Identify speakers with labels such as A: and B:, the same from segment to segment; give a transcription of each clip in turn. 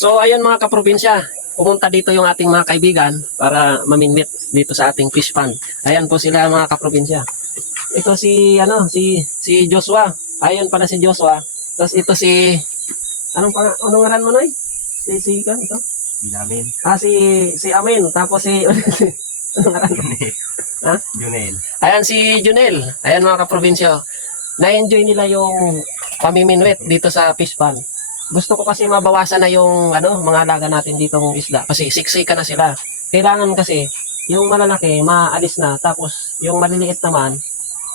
A: So ayun mga kaprobinsya, pumunta dito yung ating mga kaibigan para maminlit dito sa ating fish pond. Ayan po sila mga kaprobinsya. Ito si ano, si si Joshua. Ayun pala si Joshua. Tapos ito si anong pang anong ngaran mo noy? Si si kan ito?
B: Namin.
A: Ah si si Amin. Tapos si anong ngaran? Ha?
B: Junel.
A: Ayan si Junel. Ayan mga kaprobinsya. Na-enjoy nila yung pamiminwet dito sa fish pond. Gusto ko kasi mabawasan na yung ano, mga alaga natin ditong isda kasi siksika na sila. Kailangan kasi yung malalaki maalis na tapos yung maliliit naman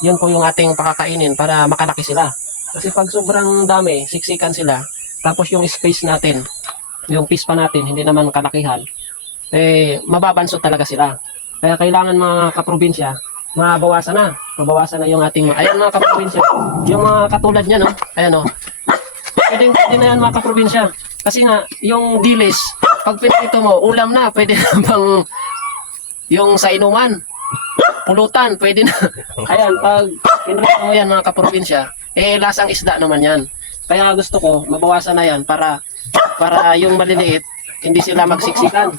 A: yun po yung ating pakakainin para makalaki sila. Kasi pag sobrang dami, siksikan sila, tapos yung space natin, yung fish pa natin, hindi naman kalakihan, eh, mababansot talaga sila. Kaya kailangan mga kaprobinsya, mabawasan na. Mabawasan na yung ating, ayan mga kaprobinsya, yung mga katulad niya, no? Ayan, no? Pwede, pwede na yan mga kaprobinsya. Kasi nga, yung dilis, pag pinito mo, ulam na, pwede na bang yung sa inuman, pulutan, pwede na. Ayan, pag pinrito mo yan mga kaprobinsya, eh lasang isda naman yan. Kaya gusto ko, mabawasan na yan para para yung maliliit, hindi sila magsiksikan.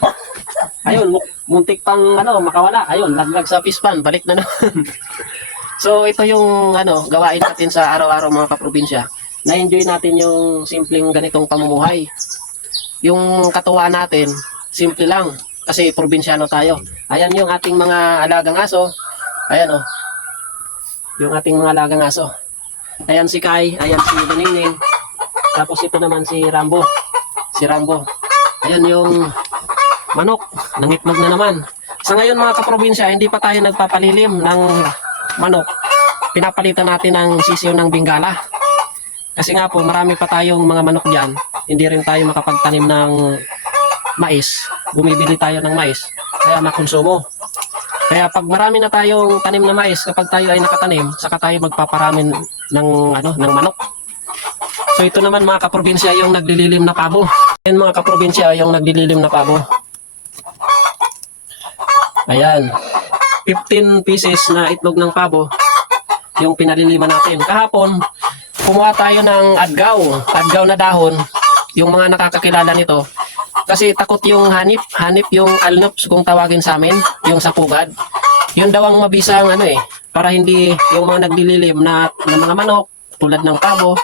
A: Ayun, mu- muntik pang ano, makawala. Ayun, laglag sa pispan, balik na naman. so ito yung ano, gawain natin sa araw-araw mga kaprobinsya. Na-enjoy natin yung simpleng ganitong pamumuhay. Yung katuwa natin, simple lang. Kasi probinsyano tayo. Ayan yung ating mga alagang aso. Ayan oh. Yung ating mga alagang aso. Ayan si Kai, ayan si Beningning. Tapos ito naman si Rambo. Si Rambo. Ayan yung manok. Nangitlog na naman. Sa ngayon mga kaprobinsya, hindi pa tayo nagpapalilim ng manok. Pinapalitan natin ng sisiyo ng Bingala. Kasi nga po, marami pa tayong mga manok dyan. Hindi rin tayo makapagtanim ng mais. Bumibili tayo ng mais. Kaya makonsumo. Kaya pag marami na tayong tanim na mais, kapag tayo ay nakatanim, saka tayo magpaparami ng, ano, ng manok. So ito naman mga kaprobinsya yung naglililim na pabo. Yan mga kaprobinsya yung naglililim na pabo. Ayan. 15 pieces na itlog ng pabo yung pinaliliman natin. Kahapon, kumuha tayo ng adgaw. Adgaw na dahon. Yung mga nakakakilala nito. Kasi takot yung hanip. Hanip yung alnops kung tawagin sa amin. Yung sapugad. Yun daw ang mabisang ano eh. Para hindi yung mga naglililim na, na mga manok tulad ng pabo.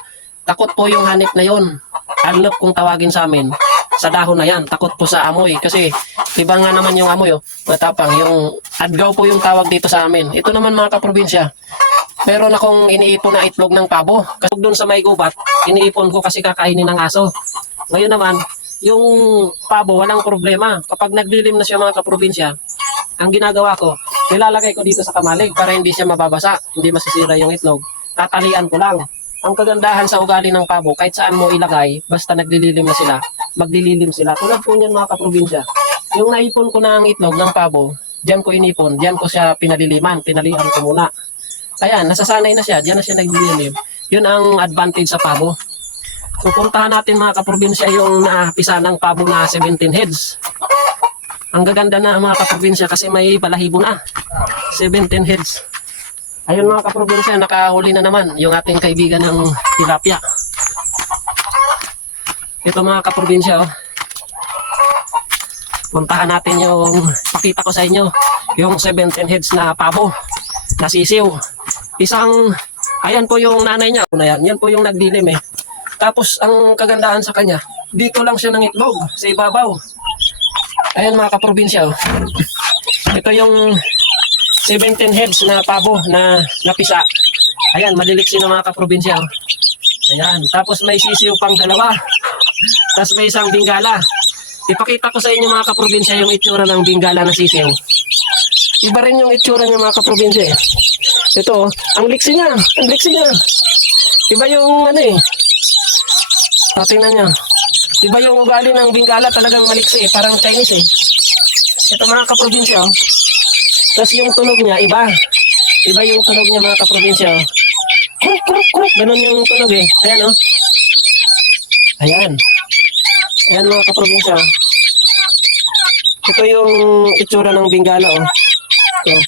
A: Takot po yung hanip na yun. Alnop kung tawagin sa amin. Sa dahon na yan. Takot po sa amoy. Kasi iba nga naman yung amoy. Oh. Matapang. Yung adgaw po yung tawag dito sa amin. Ito naman mga kaprobinsya. Meron akong iniipon na itlog ng pabo. Kasi doon sa may gubat, iniipon ko kasi kakainin ng aso. Ngayon naman, yung pabo, walang problema. Kapag naglilim na siya mga kaprobinsya, ang ginagawa ko, nilalagay ko dito sa kamalig para hindi siya mababasa, hindi masisira yung itlog. Tatalian ko lang. Ang kagandahan sa ugali ng pabo, kahit saan mo ilagay, basta naglililim na sila, maglililim sila. Tulad po niyan mga kaprobinsya. Yung naipon ko ng itlog ng pabo, diyan ko inipon, diyan ko siya pinaliliman, pinalihan ko muna. Ayan, nasasanay na siya. Diyan na siya naglililim. Yun ang advantage sa pabo. Pupuntahan natin mga kaprobinsya yung napisa ng pabo na 17 heads. Ang gaganda na mga kaprobinsya kasi may balahibo na. 17 heads. Ayun mga kaprobinsya, nakahuli na naman yung ating kaibigan ng tilapia. Ito mga kaprobinsya, oh. Puntahan natin yung, pakita ko sa inyo, yung 17 heads na pabo, na sisiw. Isang, ayan po yung nanay niya. Una yan, yan po yung nagdilim eh. Tapos ang kagandahan sa kanya, dito lang siya ng itlog, sa ibabaw. Ayan mga kaprobinsya. Oh. Ito yung 17 heads na pabo na napisa. Ayan, maliliksi na mga kaprobinsya. oh. Ayan, tapos may sisiw pang dalawa. Tapos may isang bingala. Ipakita ko sa inyo mga kaprobinsya yung itsura ng bingala na sisiw. Iba rin yung itsura ng mga kaprobinsya eh. Ito, oh, ang liksi niya. Ang liksi niya. Iba yung ano eh. O, tingnan niyo. Iba yung ugali ng bingala talagang maliksi eh. Parang Chinese eh. Ito mga kaprobinsya. Oh. Tapos yung tunog niya, iba. Iba yung tunog niya mga kaprobinsya. Oh. Kuruk, kuruk, kuruk. Ganun yung tunog eh. Ayan oh. Ayan. Ayan mga kaprobinsya. Ito yung itsura ng bingala oh. Ito.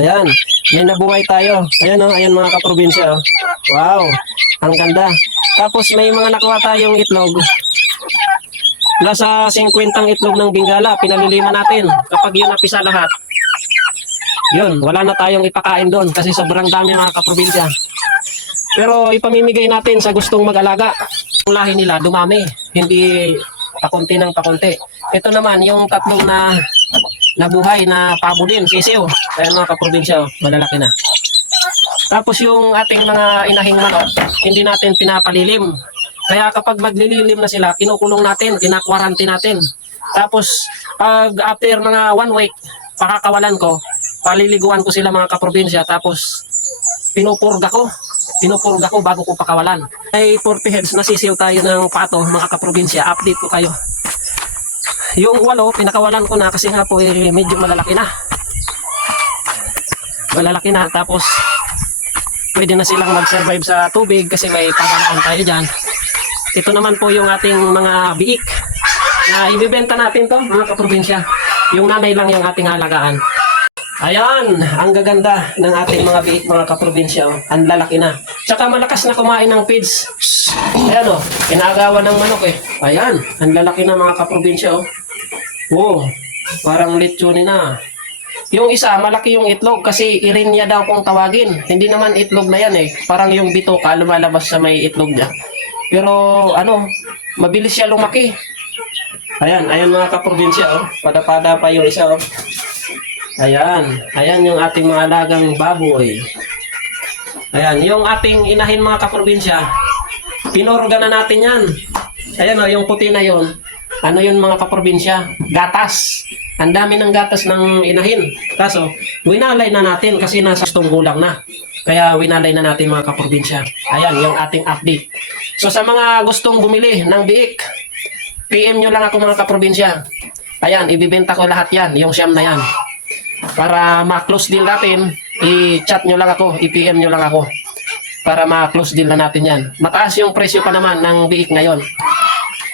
A: Ayan. May nabuhay tayo. Ayan oh. Ayan mga kaprobinsya oh. Wow. Ang ganda. Tapos may mga nakuha tayong itlog. nasa 50 itlog ng bingala, pinalilima natin. Kapag yun napisa lahat, yun, wala na tayong ipakain doon kasi sobrang dami mga kaprobinsya. Pero ipamimigay natin sa gustong mag-alaga. Ang lahi nila dumami, hindi pakunti ng pakunti. Ito naman yung tatlong na nabuhay na pabo din, sisiw. Kaya mga kaprobinsya, oh, malalaki na. Tapos yung ating mga inahing manok, hindi natin pinapalilim. Kaya kapag maglililim na sila, kinukulong natin, kinakwarantin natin. Tapos, pag after mga one week, pakakawalan ko, paliliguan ko sila mga kaprobinsya, tapos pinupurga ko. Pinupurga ko bago ko pakawalan. Ay 40 heads, nasisiw tayo ng pato, mga kaprobinsya. Update ko kayo. Yung walo, pinakawalan ko na kasi nga po eh, medyo malalaki na. Malalaki na. Tapos, pwede na silang mag-survive sa tubig kasi may pagkakaan tayo dyan. Ito naman po yung ating mga biik na ibibenta natin to mga kaprobinsya. Yung nanay lang yung ating halagaan. Ayan, ang gaganda ng ating mga biik mga kaprobinsya. Oh. Ang lalaki na. Tsaka malakas na kumain ng feeds. Ayan o, oh, kinagawa ng manok eh. Ayan, ang lalaki na mga kaprobinsya oh. Oh, parang lechoni na. Yung isa, malaki yung itlog kasi irin niya daw kung tawagin. Hindi naman itlog na yan eh. Parang yung bitoka lumalabas sa may itlog niya. Pero ano, mabilis siya lumaki. Ayan, ayan mga kaprobinsya oh. Pada-pada pa yung isa oh. Ayan, ayan yung ating mga alagang baboy. Ayan, yung ating inahin mga kaprobinsya, pinorga na natin yan. Ayan o, yung puti na yon. Ano yun mga kaprobinsya? Gatas. Ang dami ng gatas ng inahin. Kaso, winalay na natin kasi nasa gustong gulang na. Kaya winalay na natin mga kaprobinsya. Ayan, yung ating update. So sa mga gustong bumili ng biik, PM nyo lang ako mga kaprobinsya. Ayan, ibibenta ko lahat yan, yung siyam na yan. Para ma-close deal natin, i-chat nyo lang ako, i-PM nyo lang ako. Para ma-close deal na natin yan. Mataas yung presyo pa naman ng biik ngayon.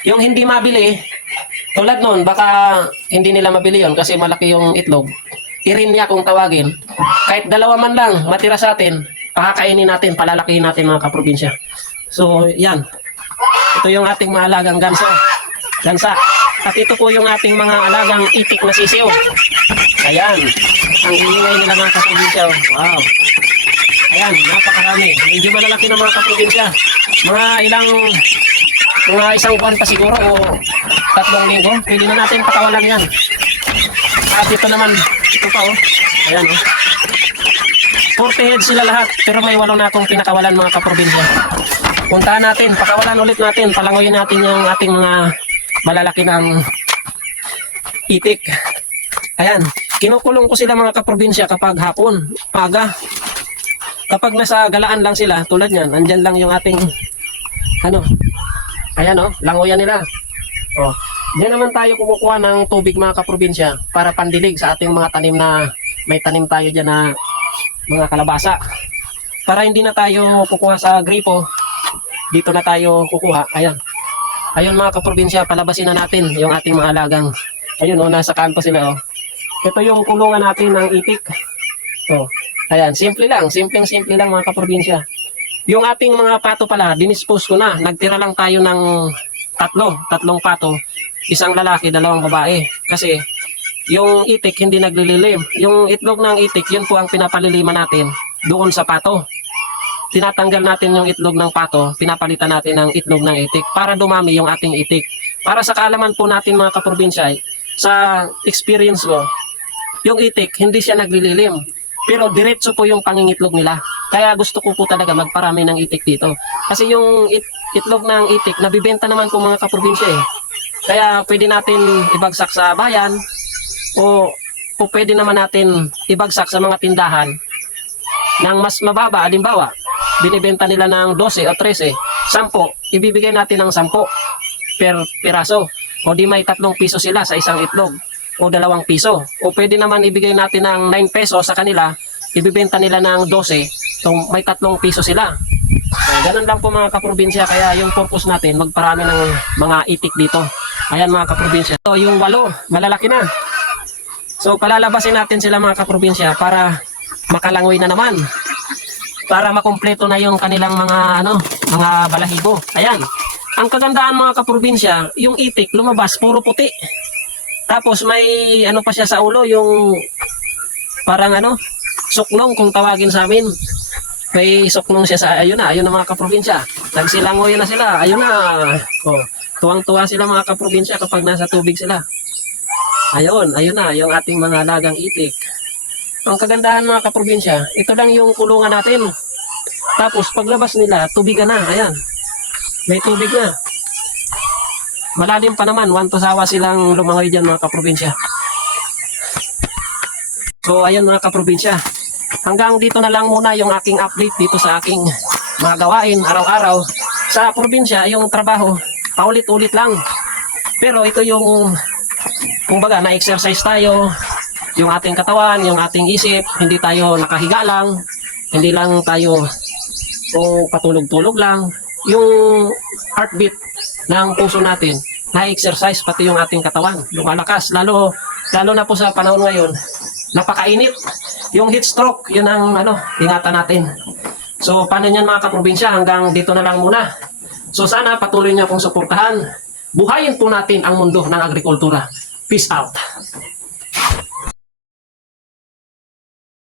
A: Yung hindi mabili, tulad nun, baka hindi nila mabili yon kasi malaki yung itlog. Irin niya kung tawagin. Kahit dalawa man lang matira sa atin, pakakainin natin, palalakihin natin mga kaprobinsya. So, yan. Ito yung ating mga alagang ganso. Gansa. At ito po yung ating mga alagang itik na sisiw. Ayan. Ang ingay nila mga kaprobinsya. Wow. Ayan, napakarami. Medyo malalaki na mga kaprobinsya. Mga ilang, mga isang buwan pa siguro o tatlong linggo. Pwede na natin pakawalan yan. At ito naman, ito pa oh. Ayan oh. 40 heads sila lahat, pero may walo na akong pinakawalan mga kaprobinsya. Puntahan natin, pakawalan ulit natin, palangoyin natin yung ating mga malalaki ng itik. Ayan, kinukulong ko sila mga kaprobinsya kapag hapon, paga. Kapag nasa galaan lang sila, tulad yan, andyan lang yung ating, ano, ayan oh, langoyan nila. Oh, diyan naman tayo kumukuha ng tubig mga kaprobinsya para pandilig sa ating mga tanim na may tanim tayo dyan na mga kalabasa. Para hindi na tayo kukuha sa gripo, dito na tayo kukuha. Ayan. Ayun mga kaprobinsya, palabasin na natin yung ating mga alagang. Ayun oh, nasa kanto sila oh. Ito yung kulungan natin ng itik. Oh. Ayan, simple lang, simpleng simple lang mga kaprobinsya. Yung ating mga pato pala, dinispose ko na. Nagtira lang tayo ng tatlo, tatlong pato. Isang lalaki, dalawang babae. Kasi yung itik hindi naglililim. Yung itlog ng itik, yun po ang pinapaliliman natin doon sa pato. Tinatanggal natin yung itlog ng pato, pinapalitan natin ng itlog ng itik para dumami yung ating itik. Para sa kaalaman po natin mga kaprobinsya, sa experience ko, yung itik, hindi siya naglililim. Pero diretso po yung pangingitlog nila. Kaya gusto ko po talaga magparami ng itik dito. Kasi yung it- itlog ng itik, nabibenta naman po mga kaprobinsya eh. Kaya pwede natin ibagsak sa bayan o, o pwede naman natin ibagsak sa mga tindahan ng mas mababa. Halimbawa, binibenta nila ng 12 o 13, 10, ibibigay natin ng 10 per piraso. O di may tatlong piso sila sa isang itlog o dalawang piso. O pwede naman ibigay natin ng 9 peso sa kanila, ibibenta nila ng 12, so may tatlong piso sila. So, ganun lang po mga kaprobinsya, kaya yung purpose natin, magparami ng mga itik dito. Ayan mga kaprobinsya. So yung walo, malalaki na. So palalabasin natin sila mga kaprobinsya para makalangoy na naman. Para makumpleto na yung kanilang mga ano, mga balahibo. Ayan. Ang kagandahan mga kaprobinsya, yung itik lumabas, puro puti. Tapos may ano pa siya sa ulo, yung parang ano, suklong kung tawagin sa amin. May suklong siya sa, ayun na, ayun na mga kaprobinsya. Nagsilangoy na sila, ayun na. Oh, tuwang-tuwa sila mga kaprobinsya kapag nasa tubig sila. Ayun, ayun na, yung ating mga lagang itik. Ang kagandahan mga kaprobinsya, ito lang yung kulungan natin. Tapos paglabas nila, tubigan na, ayan. May tubig na. Malalim pa naman, one to sawa silang lumangoy dyan mga kaprobinsya. So ayun mga kaprobinsya, hanggang dito na lang muna yung aking update dito sa aking mga gawain araw-araw. Sa probinsya, yung trabaho, paulit-ulit lang. Pero ito yung, kumbaga, na-exercise tayo, yung ating katawan, yung ating isip, hindi tayo nakahiga lang, hindi lang tayo o patulog-tulog lang. Yung heartbeat ng puso natin, na-exercise pati yung ating katawan, lumalakas. Lalo, lalo na po sa panahon ngayon, napakainit. Yung heat stroke, yun ang ano, ingatan natin. So, paano yan mga kaprobinsya? Hanggang dito na lang muna. So, sana patuloy niyo akong suportahan. Buhayin po natin ang mundo ng agrikultura. Peace out.